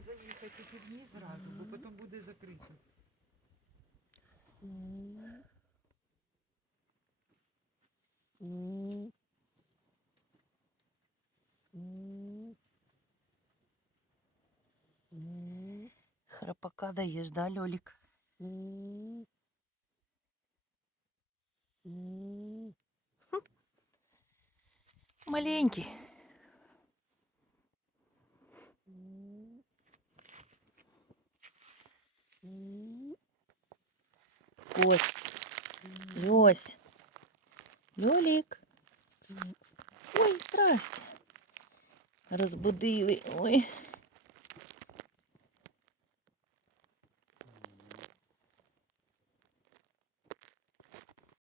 треба заїхати під низ зразу, бо потім буде закрито. Храпака даєш, да, Льолік? Маленький. Ось. Ось. Льолік. Ой, здрасте. Розбудили. Ой.